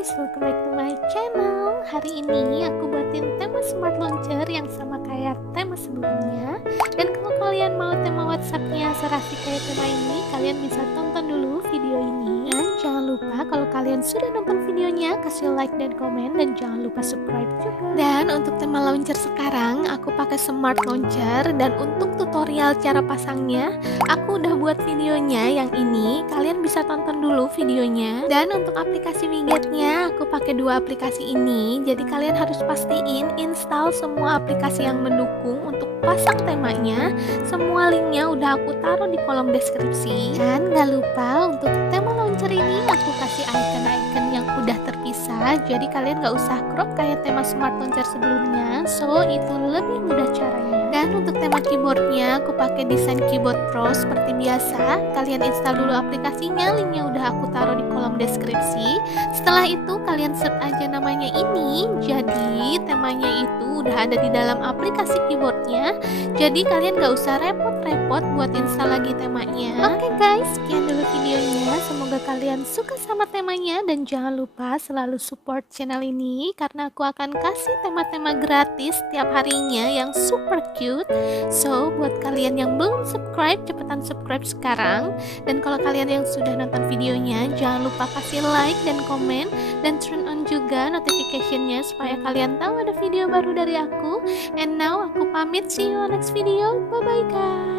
guys, welcome back to my channel. Hari ini aku buatin tema smart launcher yang sama kayak tema sebelumnya. Dan kalau kalian mau tema WhatsAppnya serasi kayak tema ini, kalian bisa tonton dulu video ini. Dan jangan lupa kalau kalian sudah nonton videonya, kasih like dan komen, dan jangan lupa subscribe juga. Dan untuk tema launcher sekarang, aku pakai smart launcher. Dan untuk tutorial cara pasangnya, aku udah buat videonya yang ini. Kalian bisa tonton dulu videonya. Dan untuk aplikasi widgetnya, aku pakai dua aplikasi ini. Jadi kalian harus pastiin install semua aplikasi yang mendukung untuk pasang temanya. Semua linknya udah aku taruh di kolom deskripsi. Dan gak lupa untuk tema launcher ini aku kasih icon-icon yang udah terpisah. Jadi kalian gak usah crop kayak tema smart launcher sebelumnya. So itu lebih mudah caranya. Dan untuk tema keyboardnya aku pakai desain keyboard pro seperti biasa. Kalian install dulu aplikasinya, linknya udah aku taruh di kolom deskripsi. Setelah itu kalian search aja namanya ini. Jadi temanya itu udah ada di dalam aplikasi keyboardnya. Jadi kalian gak usah repot-repot buat install lagi temanya. Oke guys, sekian dulu videonya. Semoga kalian suka sama temanya. Dan jangan lupa selalu support channel ini, karena aku akan kasih tema-tema gratis setiap harinya yang super cute. So buat kalian yang belum subscribe, cepetan subscribe sekarang. Dan kalau kalian yang sudah nonton videonya, jangan lupa kasih like dan komen, dan turn on juga notificationnya supaya kalian tahu ada video baru dari aku. And now aku pamit, see you on next video. Bye bye guys.